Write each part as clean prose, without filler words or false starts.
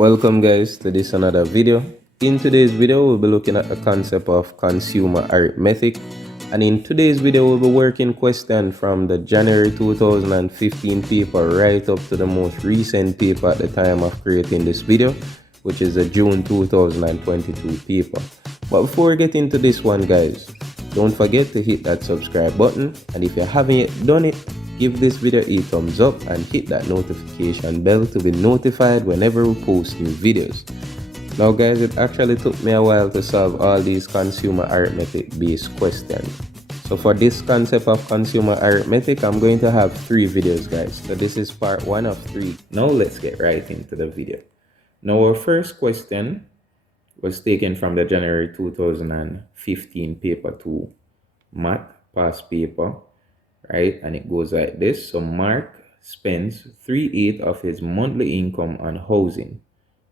Welcome guys to this another video. In today's video we'll be looking at the concept of consumer arithmetic, and in today's video we'll be working question from the January 2015 paper right up to the most recent paper at the time of creating this video, which is the June 2022 paper. But before we get into this one guys, don't forget to hit that subscribe button, and if you haven't yet done it, give this video a thumbs up and hit that notification bell to be notified whenever we post new videos. Now guys, it actually took me a while to solve all these consumer arithmetic based questions. So for this concept of consumer arithmetic, I'm going to have 3 videos guys. So this is part 1 of 3. Now let's get right into the video. Now our first question was taken from the January 2015 paper 2 math past paper. Right, and it goes like this. So Mark spends 3/8 of his monthly income on housing.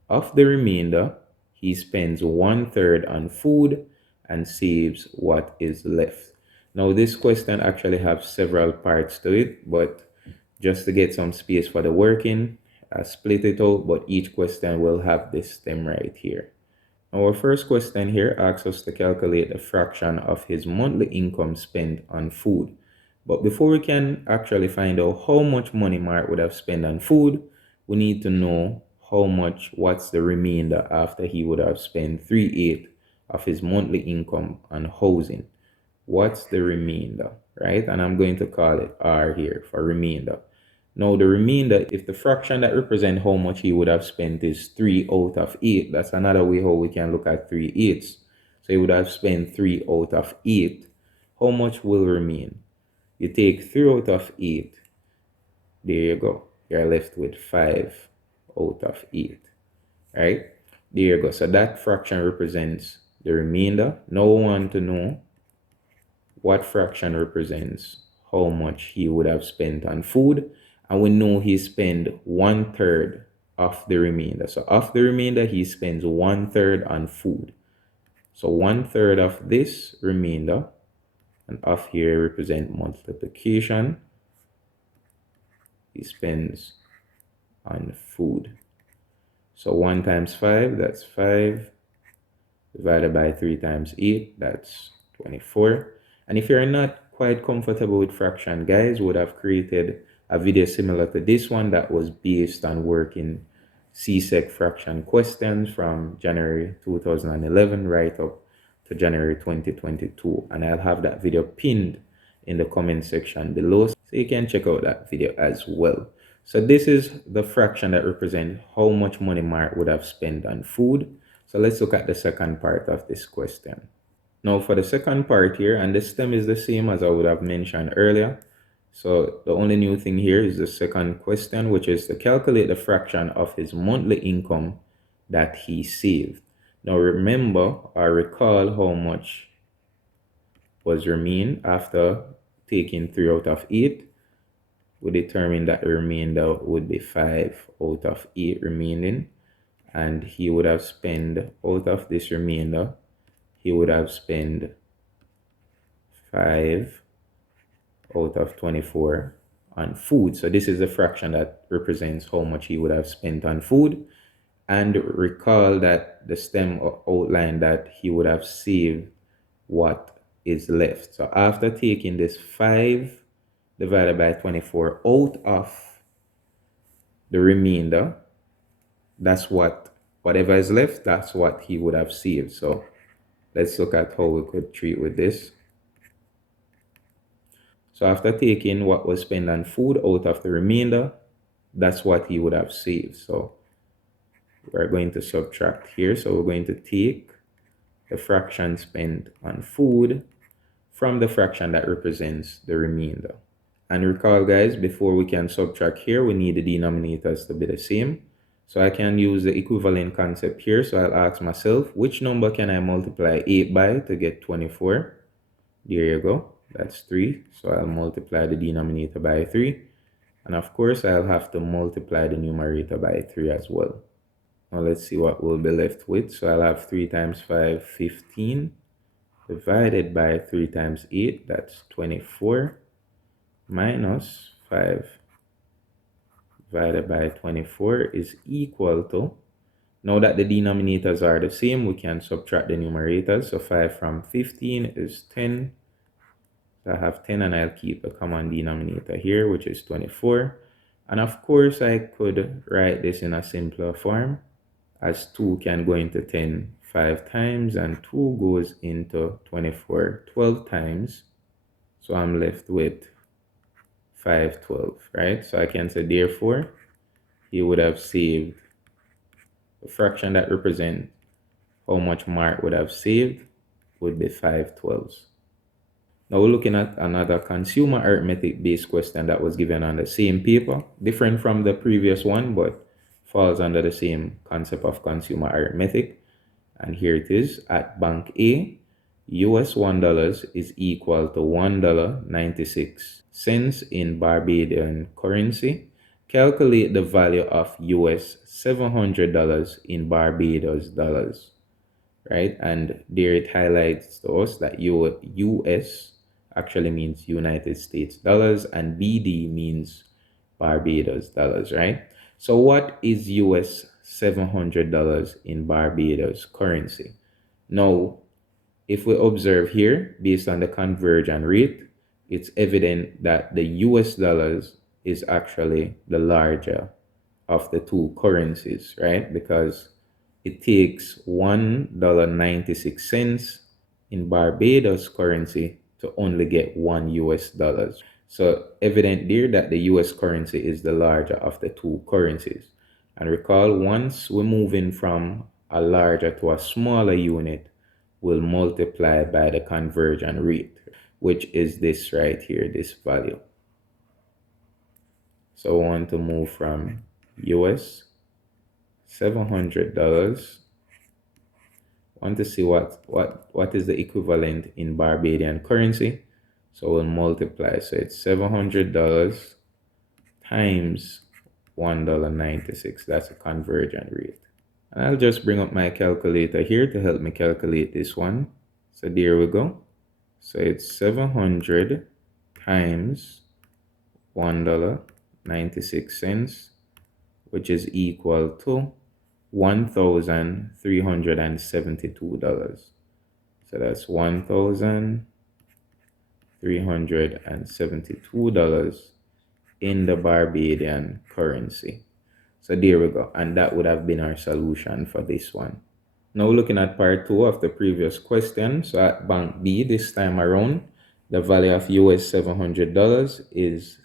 Of the remainder, he spends 1/3 on food and saves what is left. Now this question actually has several parts to it, but just to get some space for the working, I split it out, but each question will have this stem right here. Our first question here asks us to calculate the fraction of his monthly income spent on food. But before we can actually find out how much money Mark would have spent on food, we need to know what's the remainder after he would have spent 3/8 of his monthly income on housing. What's the remainder, right? And I'm going to call it R here for remainder. Now the remainder, if the fraction that represents how much he would have spent is 3/8, that's another way how we can look at 3/8. So he would have spent 3/8. How much will remain? You take 3/8, there you go. You're left with 5/8, right? There you go. So that fraction represents the remainder. Now we want to know what fraction represents how much he would have spent on food. And we know he spent 1/3 of the remainder. So of the remainder, he spends 1/3 on food. So 1/3 of this remainder, and off here represent multiplication, he spends on food. So 1 times 5, that's 5, divided by 3 times 8, that's 24. And if you're not quite comfortable with fraction, guys, would have created a video similar to this one that was based on working CSEC fraction questions from January 2011 right up to January 2022, and I'll have that video pinned in the comment section below, so you can check out that video as well. So this is the fraction that represents how much money Mark would have spent on food. So let's look at the second part of this question. Now for the second part here, and the stem is the same as I would have mentioned earlier. So the only new thing here is the second question, which is to calculate the fraction of his monthly income that he saved. Now remember or recall how much was remain after taking 3/8. We determined that the remainder would be 5/8 remaining, and he would have spent out of this remainder, he would have spent 5/24 on food. So this is the fraction that represents how much he would have spent on food. And recall that the stem outlined that he would have saved what is left. So after taking this 5 divided by 24 out of the remainder, that's whatever is left, that's what he would have saved. So let's look at how we could treat with this. So after taking what was spent on food out of the remainder, that's what he would have saved. So we're going to subtract here. So we're going to take the fraction spent on food from the fraction that represents the remainder. And recall guys, before we can subtract here, we need the denominators to be the same. So I can use the equivalent concept here. So I'll ask myself, which number can I multiply 8 by to get 24? There you go. That's 3. So I'll multiply the denominator by 3. And of course, I'll have to multiply the numerator by 3 as well. Now let's see what we'll be left with. So I'll have 3 times 5, 15, divided by 3 times 8, that's 24, minus 5 divided by 24 is equal to Now that the denominators are the same, we can subtract the numerators. So 5 from 15 is 10. So I have 10 and I'll keep a common denominator here, which is 24. And of course, I could write this in a simpler form, as 2 can go into 10 5 times and 2 goes into 24 12 times. So I'm left with 512, right? So I can say, therefore, he would have saved a fraction that represents how much Mark would have saved would be 512s. Now we're looking at another consumer arithmetic based question that was given on the same paper, different from the previous one, but falls under the same concept of consumer arithmetic. And here it is. At Bank A, US $1 is equal to $1.96 in Barbadian currency. Calculate the value of US $700 in Barbados dollars, right? And there it highlights to us that US actually means United States dollars and BD means Barbados dollars, right? So what is US $700 in Barbados currency? Now, if we observe here, based on the conversion rate, it's evident that the US dollars is actually the larger of the two currencies, right? Because it takes $1.96 in Barbados currency to only get $1. So evident there that the US currency is the larger of the two currencies. And recall, once we're moving from a larger to a smaller unit, we'll multiply by the conversion rate, which is this right here, this value. So I want to move from US $700. Want to see what is the equivalent in Barbadian currency. So we'll multiply. So it's $700 times $1.96. That's a conversion rate. And I'll just bring up my calculator here to help me calculate this one. So there we go. So it's 700 times $1.96, which is equal to $1,372. So that's $1,372 in the Barbadian currency. So there we go. And that would have been our solution for this one. Now looking at part 2 of the previous question. So at Bank B this time around, the value of US $700 is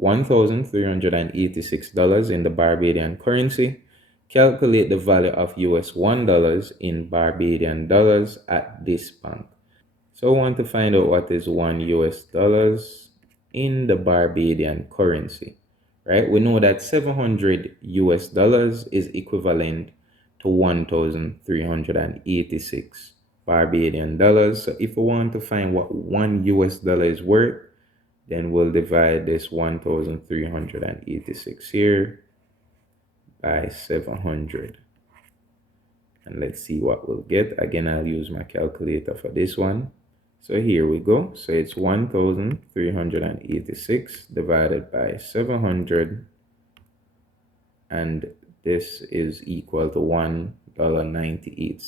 $1,386 in the Barbadian currency. Calculate the value of US $1 in Barbadian dollars at this bank. So I want to find out what is $1 in the Barbadian currency, right? We know that $700 is equivalent to 1,386 Barbadian dollars. So if we want to find what $1 is worth, then we'll divide this 1,386 here by 700. And let's see what we'll get. Again, I'll use my calculator for this one. So here we go. So it's 1,386 divided by 700. And this is equal to $1.98.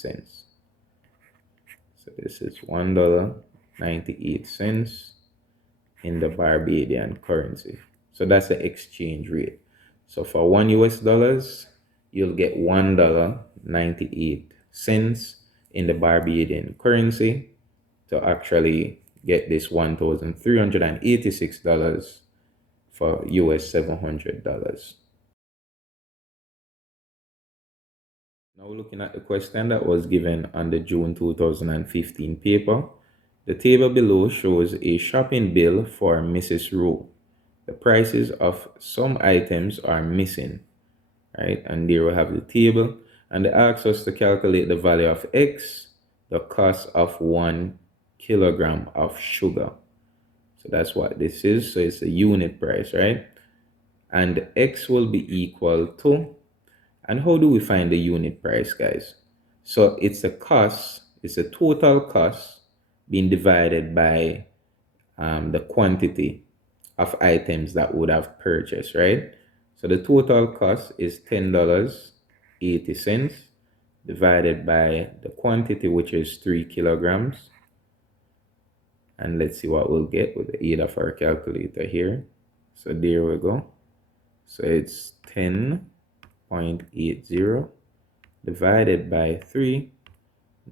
So this is $1.98 in the Barbadian currency. So that's the exchange rate. So for $1, you'll get $1.98 in the Barbadian currency to actually get this $1,386 for US $700. Now looking at the question that was given on the June 2015 paper, the table below shows a shopping bill for Mrs. Rowe. The prices of some items are missing, right? And there we have the table. And they ask us to calculate the value of X, the cost of 1 kilogram of sugar. So that's what this is. So it's a unit price, right? And X will be equal to, and how do we find the unit price, guys? So it's the cost, it's the total cost being divided by the quantity of items that would have purchased, right? So the total cost is $10.80. divided by the quantity, which is 3 kilograms. And let's see what we'll get with the aid of our calculator here. So there we go. So it's 10.80 divided by 3.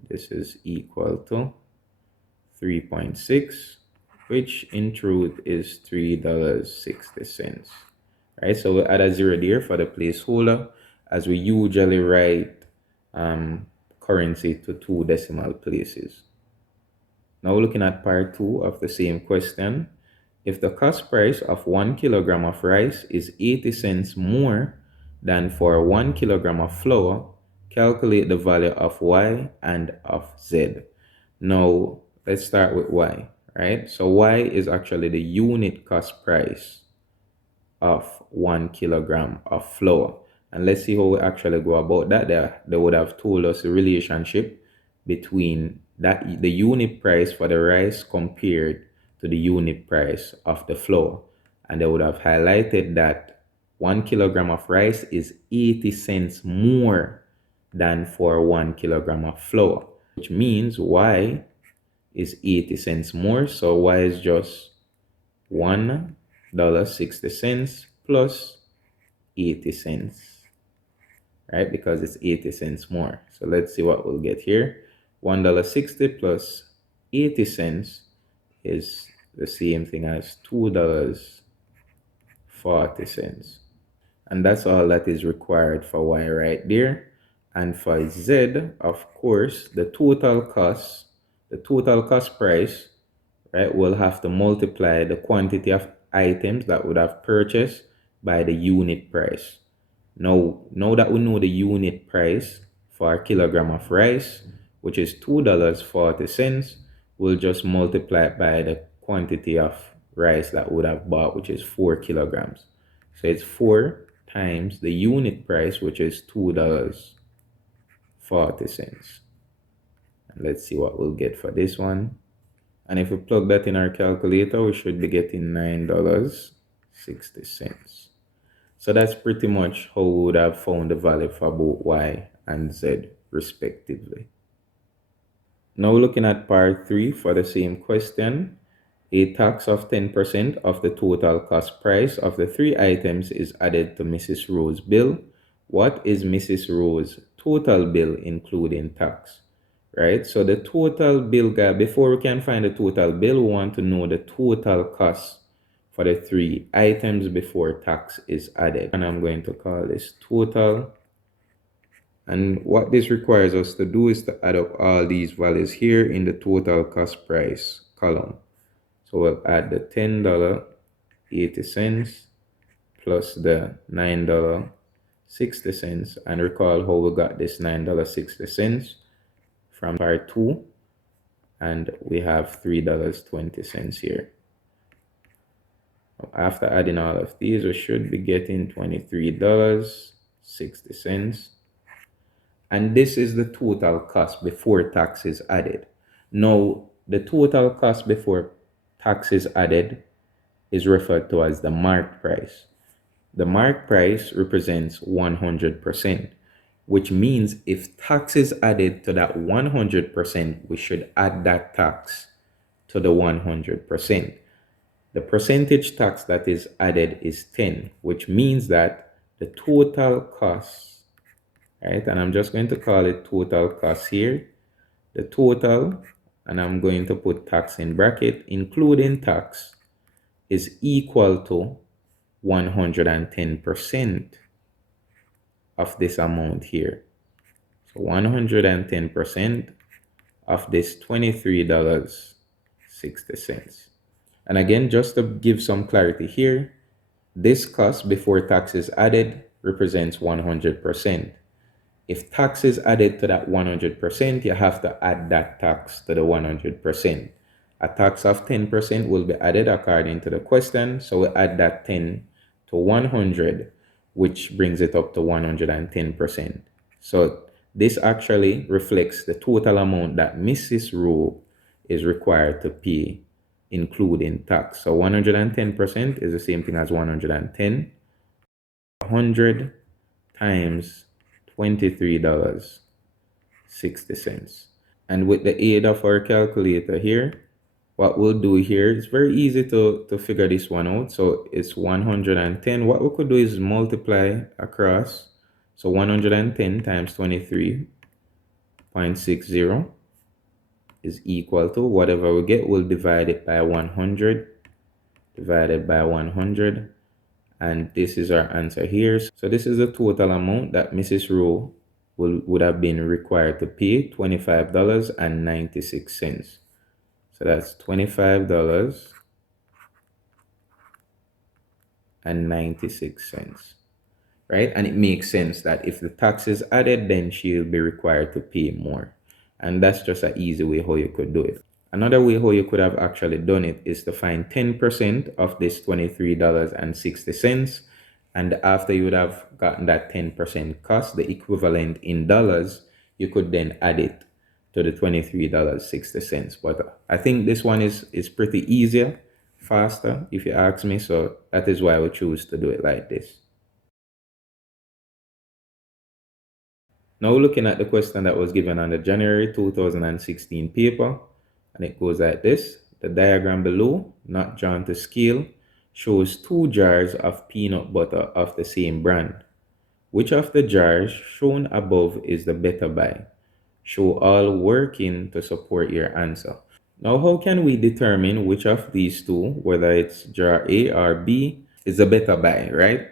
This is equal to 3.6, which in truth is $3.60. Right, so we'll add a 0 there for the placeholder, as we usually write currency to 2 decimal places. Now looking at part 2 of the same question. If the cost price of 1 kilogram of rice is 80 cents more than for 1 kilogram of flour, calculate the value of y and of z. Now let's start with y, right? So y is actually the unit cost price of 1 kilogram of flour. And let's see how we actually go about that. They would have told us the relationship between the unit price for the rice compared to the unit price of the flour. And they would have highlighted that 1 kilogram of rice is 80 cents more than for 1 kilogram of flour, which means y is 80 cents more. So y is just $1.60 plus 80 cents, right? Because it's 80 cents more. So let's see what we'll get here. $1.60 plus 80 cents is the same thing as $2.40. And that's all that is required for y right there. And for z, of course, the total cost price, right, we'll have to multiply the quantity of items that would have purchased by the unit price. Now that we know the unit price for a kilogram of rice, which is $2.40, we'll just multiply it by the quantity of rice that would have bought, which is 4 kilograms. So it's 4 times the unit price, which is $2.40. And let's see what we'll get for this one. And if we plug that in our calculator, we should be getting $9.60. So that's pretty much how we would have found the value for both y and z respectively. Now looking at part 3 for the same question. A tax of 10% of the total cost price of the 3 items is added to Mrs. Rowe's bill. What is Mrs. Rowe's total bill including tax? Right, so the total bill, before we can find the total bill, we want to know the total cost for the 3 items before tax is added. And I'm going to call this total. And what this requires us to do is to add up all these values here in the total cost price column. So we'll add the $10.80 plus the $9.60. And recall how we got this $9.60 from part 2. And we have $3.20 here. After adding all of these, we should be getting $23.60. And this is the total cost before tax is added. Now, the total cost before tax is added is referred to as the mark price. The mark price represents 100%, which means if tax is added to that 100%, we should add that tax to the 100%. The percentage tax that is added is 10, which means that the total cost, right, and I'm just going to call it total cost here, the total, and I'm going to put tax in bracket, including tax, is equal to 110% of this amount here. So 110% of this $23.60. And again, just to give some clarity here, this cost before tax is added represents 100%. If tax is added to that 100%, you have to add that tax to the 100%. A tax of 10% will be added according to the question. So we add that 10 to 100, which brings it up to 110%. So this actually reflects the total amount that Mrs. Rowe is required to pay, including tax. So 110% is the same thing as 110. 100 times $23 And with the aid of our calculator here, what we'll do here, it's very easy to figure this one out. So it's 110. What we could do is multiply across. So 110 times 23.60 is equal to whatever we get. We'll divide it by 100, divided by 100. And this is our answer here. So this is the total amount that Mrs. Rowe would have been required to pay, $25.96. So that's $25.96, right? And it makes sense that if the tax is added, then she'll be required to pay more. And that's just an easy way how you could do it. Another way how you could have actually done it is to find 10% of this $23.60. And after you would have gotten that 10% cost, the equivalent in dollars, you could then add it to the $23.60. But I think this one is pretty easier, faster, if you ask me. So that is why I would choose to do it like this. Now looking at the question that was given on the January 2016 paper, and it goes like this. The diagram below, not drawn to scale, shows two jars of peanut butter of the same brand. Which of the jars shown above is the better buy? Show all working to support your answer. Now, how can we determine which of these two, whether it's jar A or B, is the better buy, right?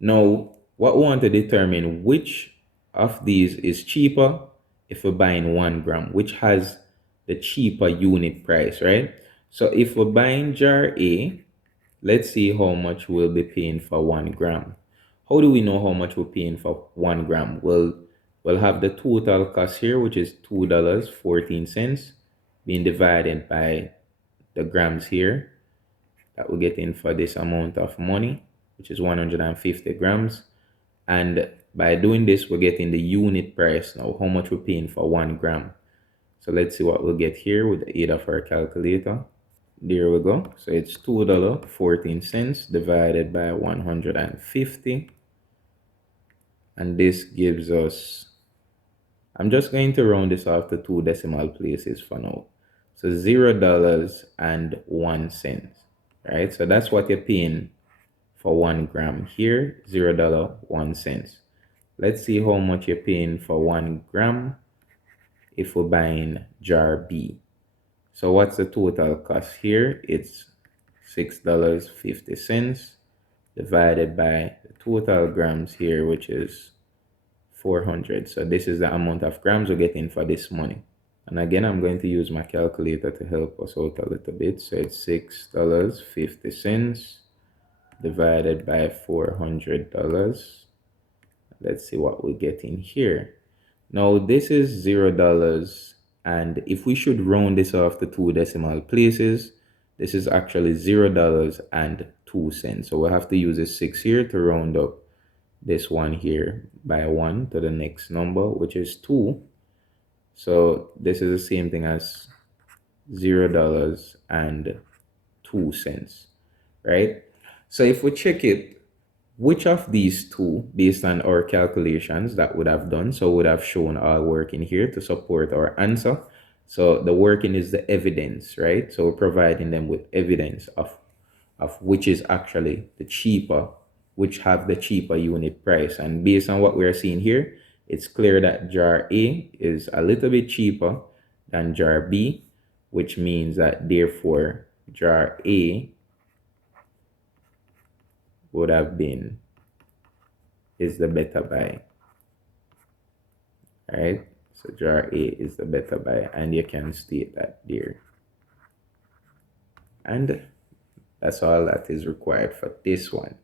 Now, what we want to determine which of these is cheaper if we're buying 1 gram, which has the cheaper unit price, right? So if we're buying jar A, let's see how much we'll be paying for 1 gram. How do we know how much we're paying for 1 gram? We'll have the total cost here, which is $2.14, being divided by the grams here that we're getting for this amount of money, which is 150 grams. And by doing this, we're getting the unit price now, how much we're paying for 1 gram. So let's see what we'll get here with the aid of our calculator. There we go. So it's $2.14 divided by 150. And this gives us, I'm just going to round this off to 2 decimal places for now. So $0.01, right? So that's what you're paying for 1 gram here, $0.01. Let's see how much you're paying for 1 gram if we're buying jar B. So what's the total cost here? It's $6.50 divided by the total grams here, which is 400. So this is the amount of grams we're getting for this money. And again, I'm going to use my calculator to help us out a little bit. So it's $6.50 divided by $400. Let's see what we get in here. Now this is $0, and if we should round this off to 2 decimal places, this is actually $0.02. So we'll have to use a 6 here to round up this one here by 1 to the next number, which is 2. So this is the same thing as $0.02, right? So if we check it, which of these two, based on our calculations that would have done, so would have shown our working here to support our answer. So the working is the evidence, right? So we're providing them with evidence of which is actually the cheaper, which have the cheaper unit price. And based on what we're seeing here, it's clear that jar A is a little bit cheaper than jar B, which means that therefore jar A would have been is the better buy, right? So jar A is the better buy, and you can state that there. And that's all that is required for this one.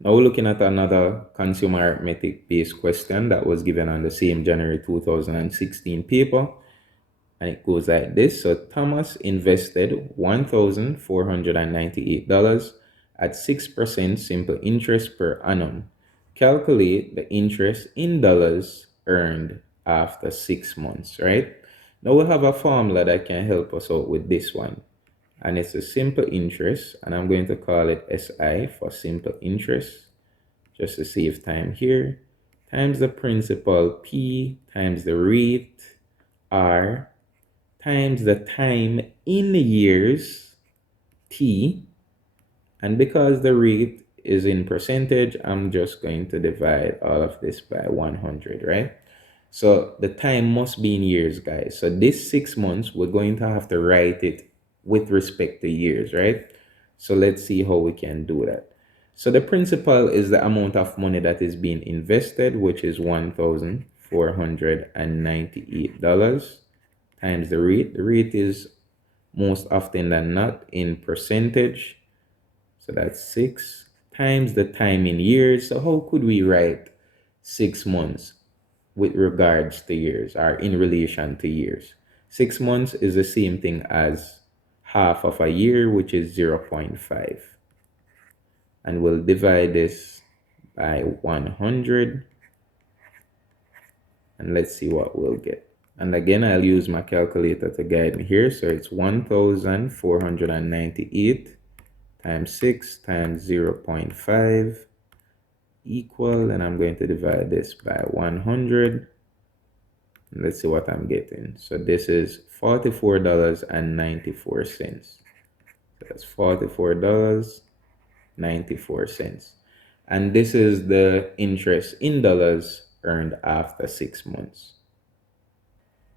Now we're looking at another consumer arithmetic based question that was given on the same January 2016 paper. And it goes like this. So Thomas invested $1,498 at 6% simple interest per annum. Calculate the interest in dollars earned after 6 months, right? Now we have a formula that can help us out with this one. And it's a simple interest, and I'm going to call it SI for simple interest, just to save time here. times the principal P times the rate R times the time in years T. And because the rate is in percentage, I'm just going to divide all of this by 100, right? So the time must be in years, guys. So this 6 months, we're going to have to write it with respect to years, right? So let's see how we can do that. So the principal is the amount of money that is being invested, which is $1,498 times the rate. The rate is most often than not in percentage. So that's 6 times the time in years. So how could we write 6 months with regards to years or in relation to years? 6 months is the same thing as half of a year, which is 0.5. And we'll divide this by 100. And let's see what we'll get. And again, I'll use my calculator to guide me here. So it's 1,498 times 6 times 0.5 equal, and I'm going to divide this by 100. And let's see what I'm getting. So this is $44.94. So that's $44.94. And this is the interest in dollars earned after 6 months.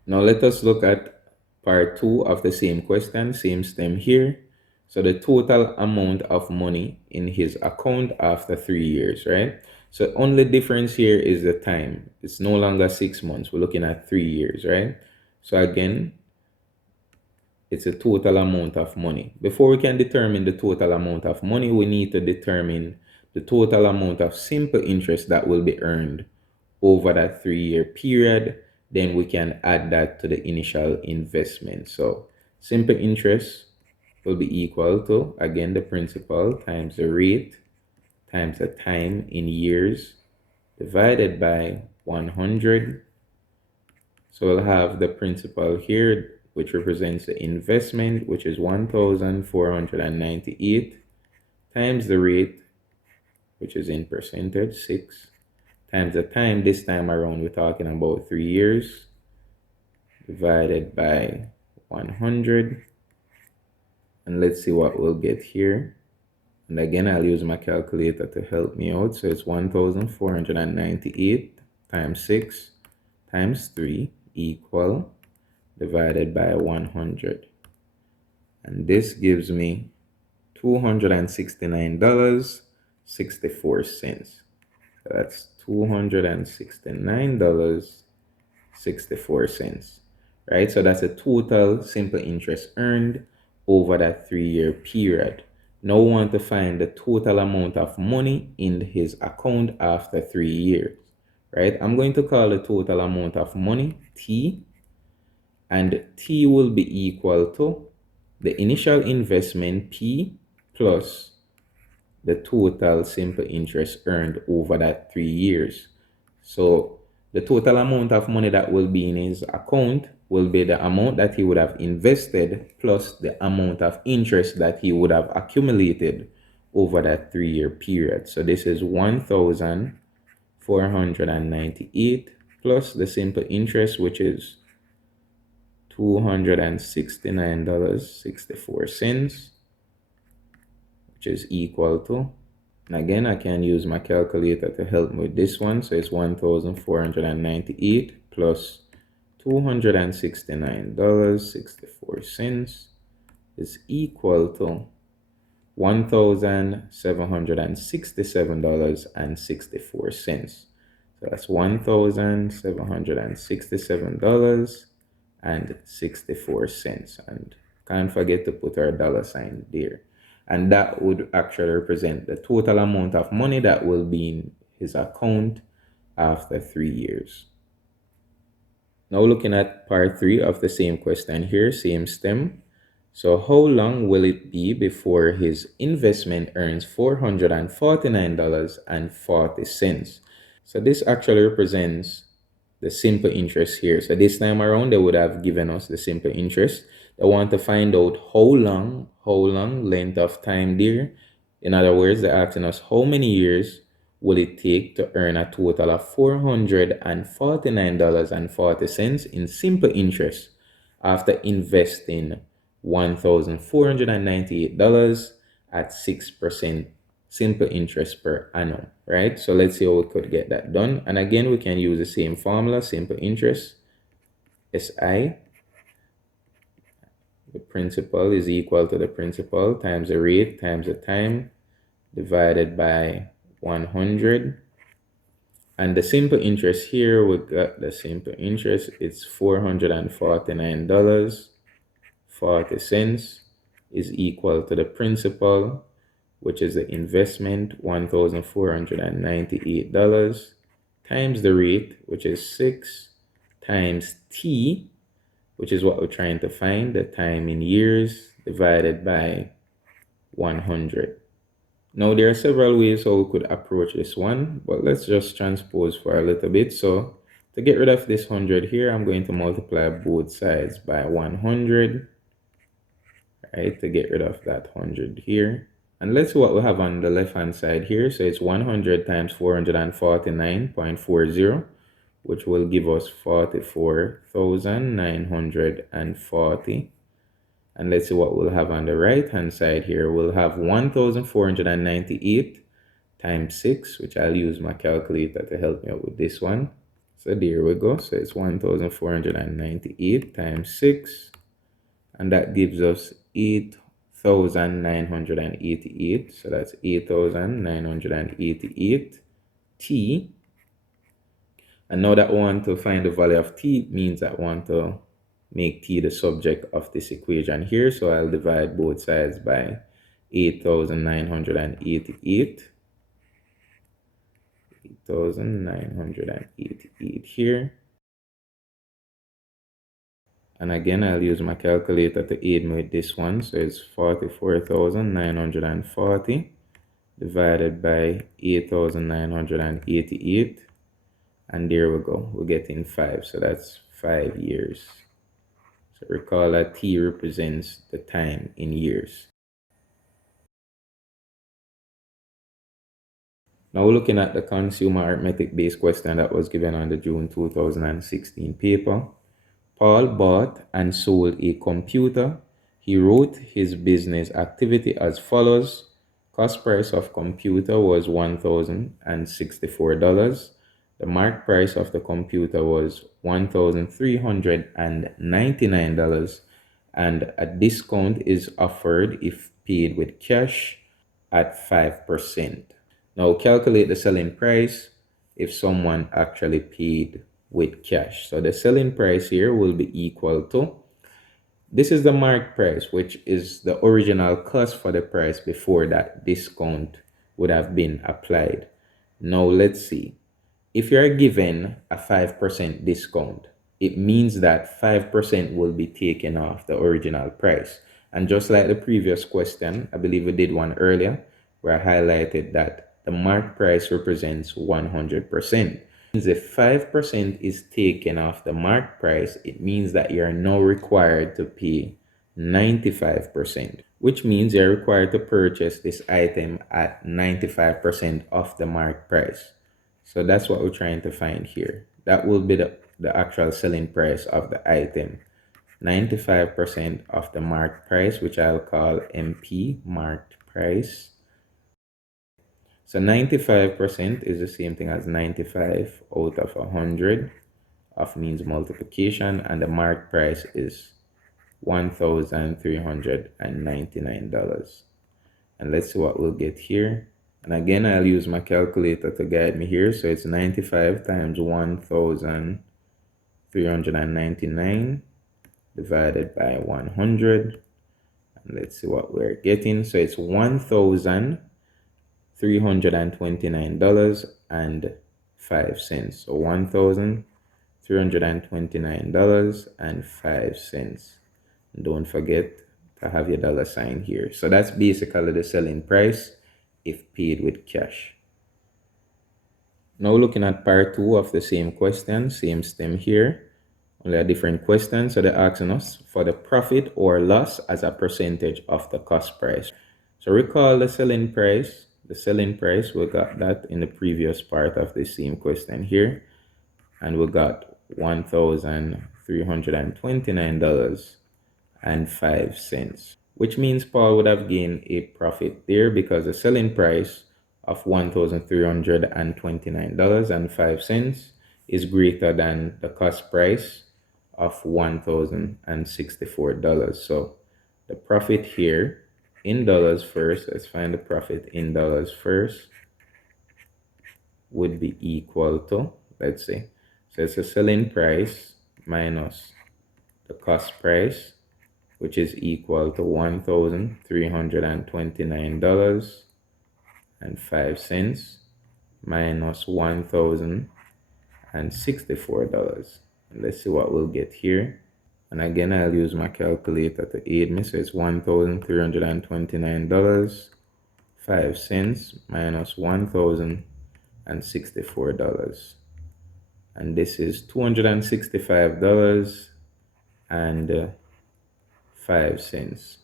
Now let us look at part 2 of the same question, same stem here. So the total amount of money in his account after 3 years, right? So only difference here is the time. It's no longer 6 months. We're looking at 3 years, right? So again, it's a total amount of money. Before we can determine the total amount of money, we need to determine the total amount of simple interest that will be earned over that 3-year period. Then we can add that to the initial investment. So simple interest will be equal to, again, the principal times the rate times the time in years divided by 100. So we'll have the principal here, which represents the investment, which is 1,498 times the rate, which is in percentage, 6, times the time. This time around, we're talking about 3 years, divided by 100. And let's see what we'll get here. And again, I'll use my calculator to help me out. So it's 1,498 times 6 times 3 equal, divided by 100. And this gives me $269.64. So that's $269.64, right? So that's a total simple interest earned over that 3-year period. Now we want to find the total amount of money in his account after 3 years, right? I'm going to call the total amount of money T, and T will be equal to the initial investment P plus the total simple interest earned over that 3 years. So the total amount of money that will be in his account will be the amount that he would have invested plus the amount of interest that he would have accumulated over that 3-year period. So this is 1,498 plus the simple interest, which is $269.64, which is equal to, and again, I can use my calculator to help me with this one. So it's 1,498 plus $269.64 is equal to $1,767.64. So that's $1,767.64. And can't forget to put our dollar sign there. And that would actually represent the total amount of money that will be in his account after 3 years. Now looking at part 3 of the same question here, same stem. So how long will it be before his investment earns $449.40? So this actually represents the simple interest here. So this time around, they would have given us the simple interest. They want to find out how long, length of time there. In other words, they're asking us how many years will it take to earn a total of $449.40 in simple interest after investing $1,498 at 6% simple interest per annum, right? So let's see how we could get that done. And again, we can use the same formula, simple interest, SI. The principal is equal to the principal times the rate times the time divided by 100. And the simple interest here, we got the simple interest, it's $449.40 is equal to the principal, which is the investment, $1,498, times the rate, which is 6, times t, which is what we're trying to find, the time in years, divided by 100. Now, there are several ways how we could approach this one, but let's just transpose for a little bit. So to get rid of this 100 here, I'm going to multiply both sides by 100, right, to get rid of that 100 here. And let's see what we have on the left-hand side here. So it's 100 times 449.40, which will give us 44,940. And let's see what we'll have on the right-hand side here. We'll have 1,498 times 6, which I'll use my calculator to help me out with this one. So there we go. So it's 1,498 times 6. And that gives us 8,988. So that's 8,988 t. And now that I want to find the value of t, it means I want to make t the subject of this equation here. So I'll divide both sides by 8,988. 8,988 here. And again, I'll use my calculator to aid me with this one. So it's 44,940 divided by 8,988. And there we go. We're getting 5. So that's 5 years. So recall that t represents the time in years. Now we're looking at the consumer arithmetic based question that was given on the June 2016 paper. Paul bought and sold a computer. He wrote his business activity as follows. Cost price of computer was $1,064. The mark price of the computer was $1,399, and a discount is offered if paid with cash at 5%. Now calculate the selling price if someone actually paid with cash. So the selling price here will be equal to, this is the mark price, which is the original cost for the price before that discount would have been applied. Now let's see. If you're given a 5% discount, it means that 5% will be taken off the original price. And just like the previous question, I believe we did one earlier, where I highlighted that the mark price represents 100%. If 5% is taken off the mark price, it means that you're now required to pay 95%, which means you're required to purchase this item at 95% of the mark price. So that's what we're trying to find here. That will be the actual selling price of the item. 95% of the marked price, which I'll call MP, marked price. So 95% is the same thing as 95 out of 100 of means multiplication, and the marked price is $1,399. And let's see what we'll get here. And again, I'll use my calculator to guide me here. So it's 95 times 1,399 divided by 100. And let's see what we're getting. So it's $1,329.05. So $1,329.05. Don't forget to have your dollar sign here. So that's basically the selling price if paid with cash. Now looking at part 2 of the same question, same stem here, only a different question. So they're asking us for the profit or loss as a percentage of the cost price. So recall the selling price the selling price, we got that in the previous part of the same question here, and we got $1,329.05, which means Paul would have gained a profit there because the selling price of $1,329.05 is greater than the cost price of $1,064. So the profit here in dollars first, let's find the profit in dollars first, would be equal to, let's say, so it's a selling price minus the cost price, which is equal to $1,329.05 minus $1,064. And let's see what we'll get here. And again, I'll use my calculator to aid me. So it's $1,329.05 minus $1,064. And this is $265.05.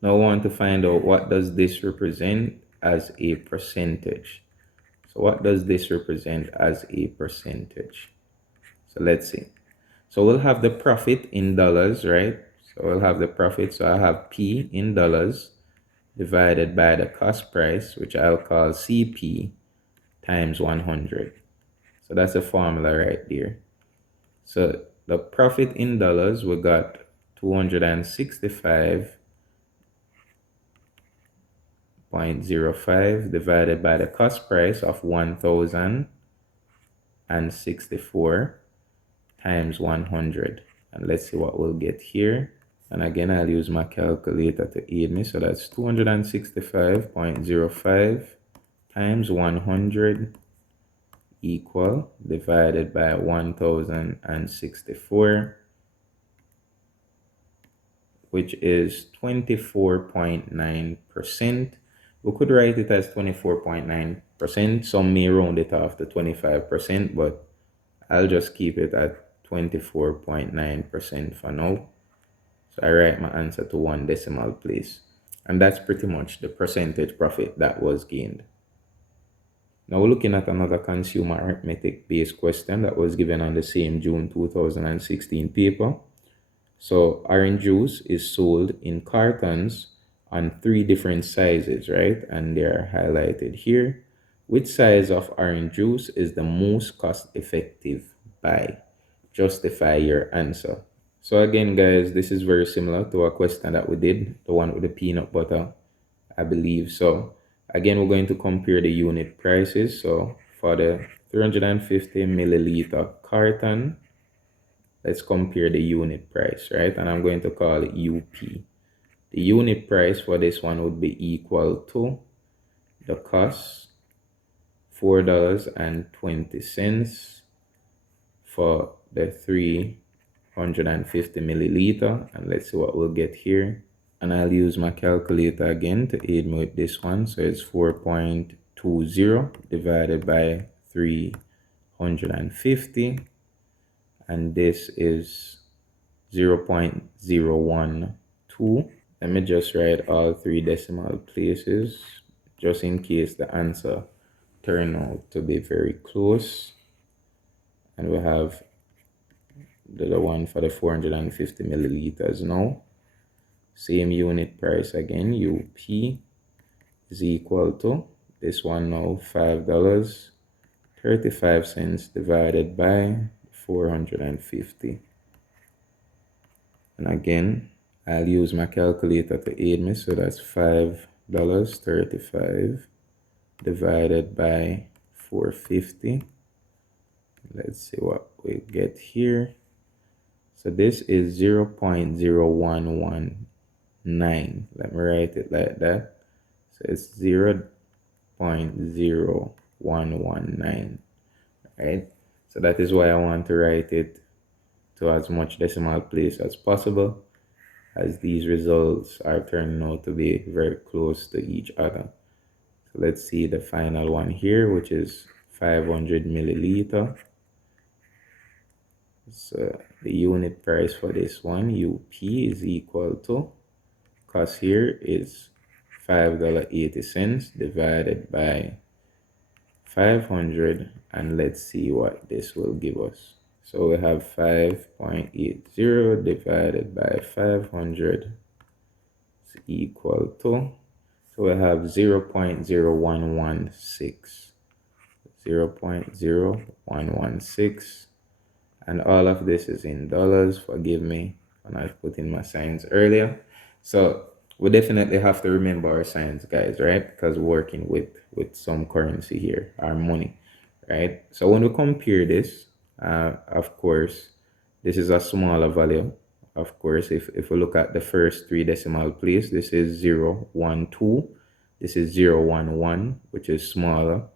Now I want to find out what does this represent as a percentage. So what does this represent as a percentage? So let's see. So we'll have the profit in dollars, right? So we'll have the profit. So I have P in dollars divided by the cost price, which I'll call CP, times 100. So that's a formula right there. So the profit in dollars, we got 265.05 divided by the cost price of 1,064 times 100. And let's see what we'll get here. And again, I'll use my calculator to aid me. So that's 265.05 times 100 equal divided by 1,064, which is 24.9%. We could write it as 24.9%. Some may round it off to 25%, but I'll just keep it at 24.9% for now. So I write my answer to one decimal place. And that's pretty much the percentage profit that was gained. Now we're looking at another consumer arithmetic based question that was given on the same June 2016 paper. So orange juice is sold in cartons on 3 different sizes, right? And they're highlighted here. Which size of orange juice is the most cost effective by? Justify your answer. So again, guys, this is very similar to a question that we did, the one with the peanut butter, I believe. So again, we're going to compare the unit prices. So for the 350 milliliter carton, let's compare the unit price, right? And I'm going to call it UP. The unit price for this one would be equal to the cost, $4.20 for the 350 milliliter. And let's see what we'll get here. And I'll use my calculator again to aid me with this one. So it's 4.20 divided by 350. And this is 0.012. Let me just write all 3 decimal places just in case the answer turn out to be very close. And we have the one for the 450 milliliters now. Same unit price again, UP is equal to this one now, $5.35 divided by 450. And again, I'll use my calculator to aid me. So that's $5.35 divided by 450. Let's see what we get here. So this is 0.0119. Let me write it like that. So it's 0.0119, right? So that is why I want to write it to as much decimal place as possible, as these results are turning out to be very close to each other. So let's see the final one here, which is 500 milliliter. So the unit price for this one, UP, is equal to, cost here is $5.80 divided by 500, and let's see what this will give us. So we have 5.80 divided by 500 is equal to, so we have 0.0116, 0.0116, and all of this is in dollars. Forgive me when I put in my signs earlier. So we definitely have to remember our signs, guys, right? Because we're working with some currency here, our money, right? So when we compare this, of course, this is a smaller value. Of course, if we look at the first three decimal place, this is 0.12, this is 0.11, which is smaller,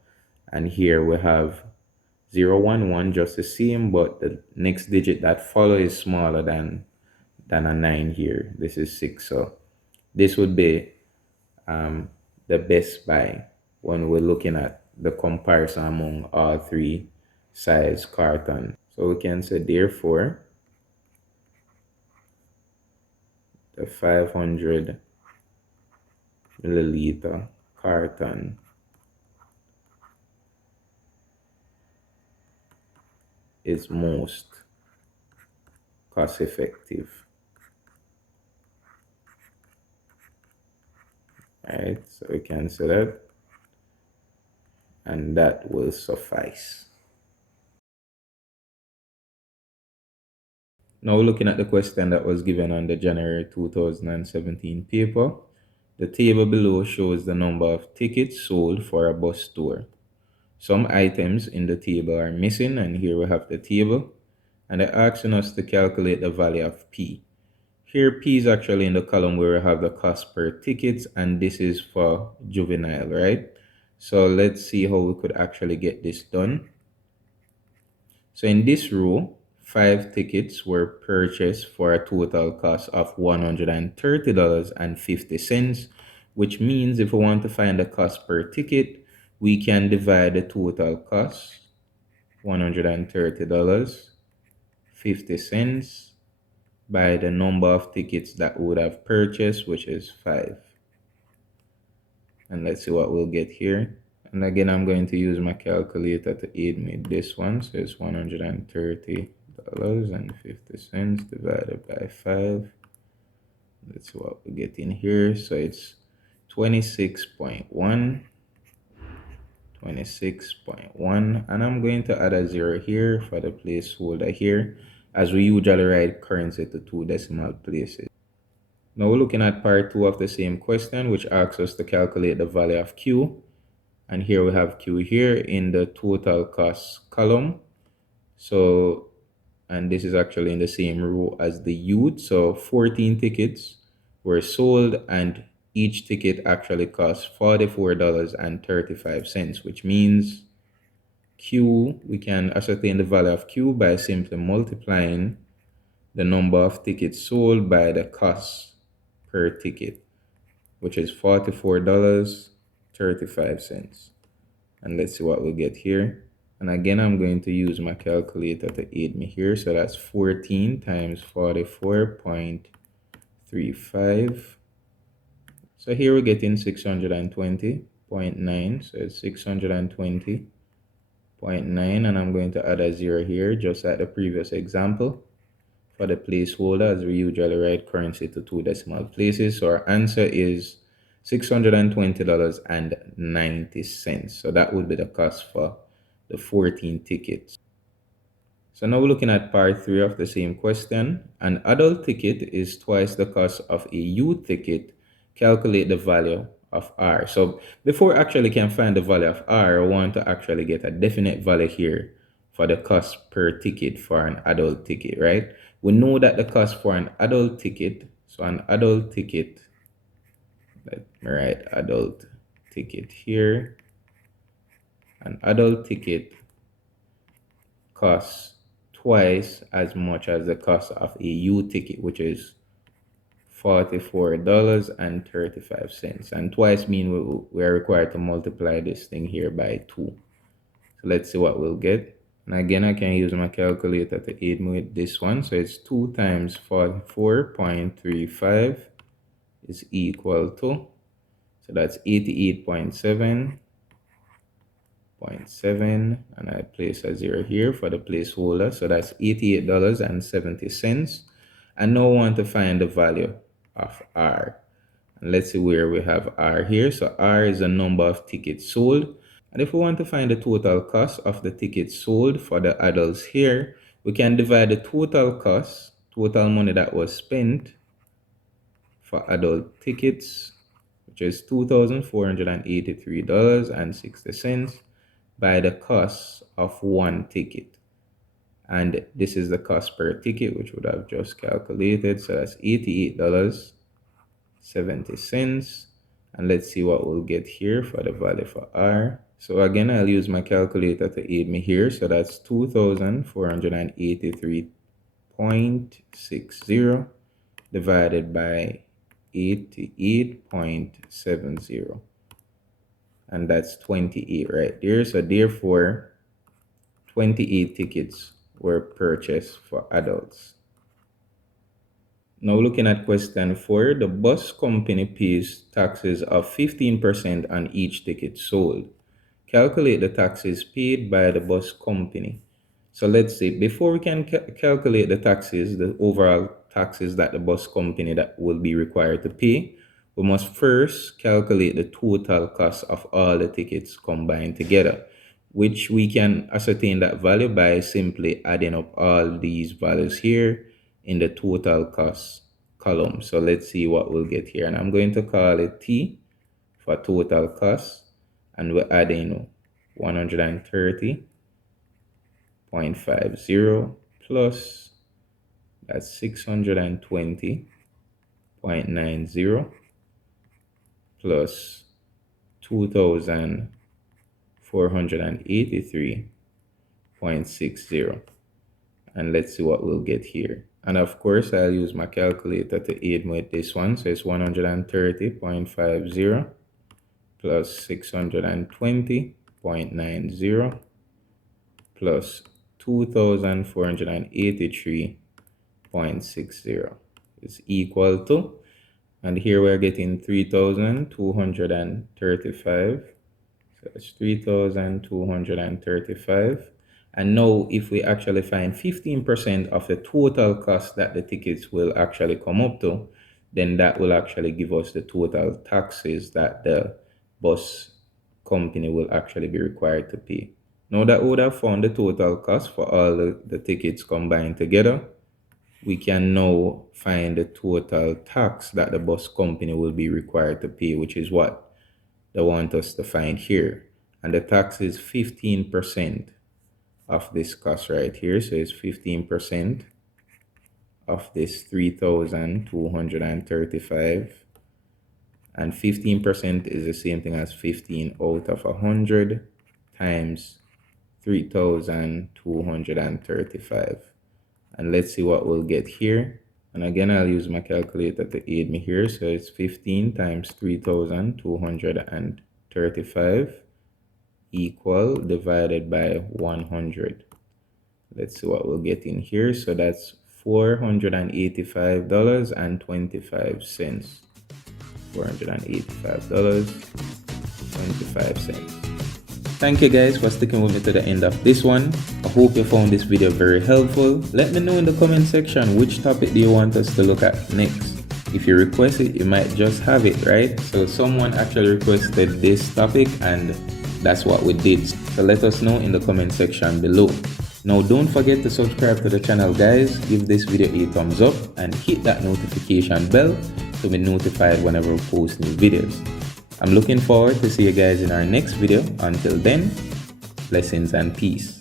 and here we have 0.11, just the same, but the next digit that follow is smaller than a 9 here. This is 6, so this would be the best buy when we're looking at the comparison among all three size cartons. So we can say therefore the 500 milliliter carton is most cost effective. Right, so we can say that, and that will suffice. Now looking at the question that was given on the January 2017 paper, the table below shows the number of tickets sold for a bus tour. Some items in the table are missing, and here we have the table, and they're asking us to calculate the value of P. Here P is actually in the column where we have the cost per tickets, and this is for juvenile, right? So let's see how we could actually get this done. So in this row, 5 tickets were purchased for a total cost of $130.50, which means if we want to find the cost per ticket, we can divide the total cost, $130.50, by the number of tickets that we would have purchased, which is 5. And let's see what we'll get here. And again, I'm going to use my calculator to aid me with this one. So it's $130.50 divided by 5. Let's see what we get in here. So it's 26.1. 26.1, and I'm going to add a 0 here for the placeholder here, as we usually write currency to 2 decimal places. Now we're looking at part 2 of the same question, which asks us to calculate the value of Q. And here we have Q here in the total cost column. So, and this is actually in the same row as the youth. So 14 tickets were sold, and each ticket actually cost $44.35, which means Q, we can ascertain the value of Q by simply multiplying the number of tickets sold by the cost per ticket, which is $44.35. And let's see what we'll get here. And again, I'm going to use my calculator to aid me here. So that's 14 times 44.35. So here we're getting 620.9. So it's 620.9. And I'm going to add a 0 here, just like the previous example, for the placeholder, as we usually write currency to 2 decimal places. So our answer is $620.90. So that would be the cost for the 14 tickets. So now we're looking at part 3 of the same question. An adult ticket is twice the cost of a youth ticket. Calculate the value of R. So before we actually can find the value of R, I want to actually get a definite value here for the cost per ticket for an adult ticket, right? We know that the cost for an adult ticket, so an adult ticket, let me write adult ticket here. An adult ticket costs twice as much as the cost of a youth ticket, which is $44.35. And twice mean we are required to multiply this thing here by 2. So let's see what we'll get. And again, I can use my calculator to aid me with this one. So it's 2 times 44.35 is equal to, So that's 88.7.7, and I place a 0 here for the placeholder. So that's $88.70. And now I want to find the value of R. And let's see where we have R here. So R is the number of tickets sold. And if we want to find the total cost of the tickets sold for the adults here, we can divide the total cost, total money that was spent for adult tickets, which is $2,483.60, by the cost of one ticket. And this is the cost per ticket, which would have just calculated. So that's $88.70. And let's see what we'll get here for the value for R. So again, I'll use my calculator to aid me here. So that's 2,483.60 divided by 88.70. And that's 28 right there. So therefore, 28 tickets were purchased for adults. Now looking at question 4, the bus company pays taxes of 15% on each ticket sold. Calculate the taxes paid by the bus company. So let's say before we can calculate the taxes, the overall taxes that the bus company that will be required to pay, we must first calculate the total cost of all the tickets combined together, which we can ascertain that value by simply adding up all these values here in the total cost column. So let's see what we'll get here. And I'm going to call it T for total cost. And we're adding 130.50 plus that's 620.90 plus 2,483.60. And let's see what we'll get here. And of course, I'll use my calculator to aid me with this one. So it's 130.50 plus 620.90 plus 2,483.60 is equal to, and here we're getting 3,235. So it's 3,235. And now if we actually find 15% of the total cost that the tickets will actually come up to, then that will actually give us the total taxes that the bus company will actually be required to pay. Now that we would have found the total cost for all the tickets combined together, we can now find the total tax that the bus company will be required to pay, which is what they want us to find here. And the tax is 15% of this cost right here. So it's 15% of this 3,235. And 15% is the same thing as 15 out of 100 times 3,235. And let's see what we'll get here. And again, I'll use my calculator to aid me here. So it's 15 times 3,235 equal divided by 100. Let's see what we'll get in here. So that's $485.25. $485.25. Thank you guys for sticking with me to the end of this one. I hope you found this video very helpful. Let me know in the comment section which topic do you want us to look at next. If you request it, you might just have it, right? So someone actually requested this topic and that's what we did. So let us know in the comment section below. Now don't forget to subscribe to the channel guys, give this video a thumbs up and hit that notification bell to be notified whenever we post new videos. I'm looking forward to see you guys in our next video. Until then, blessings and peace.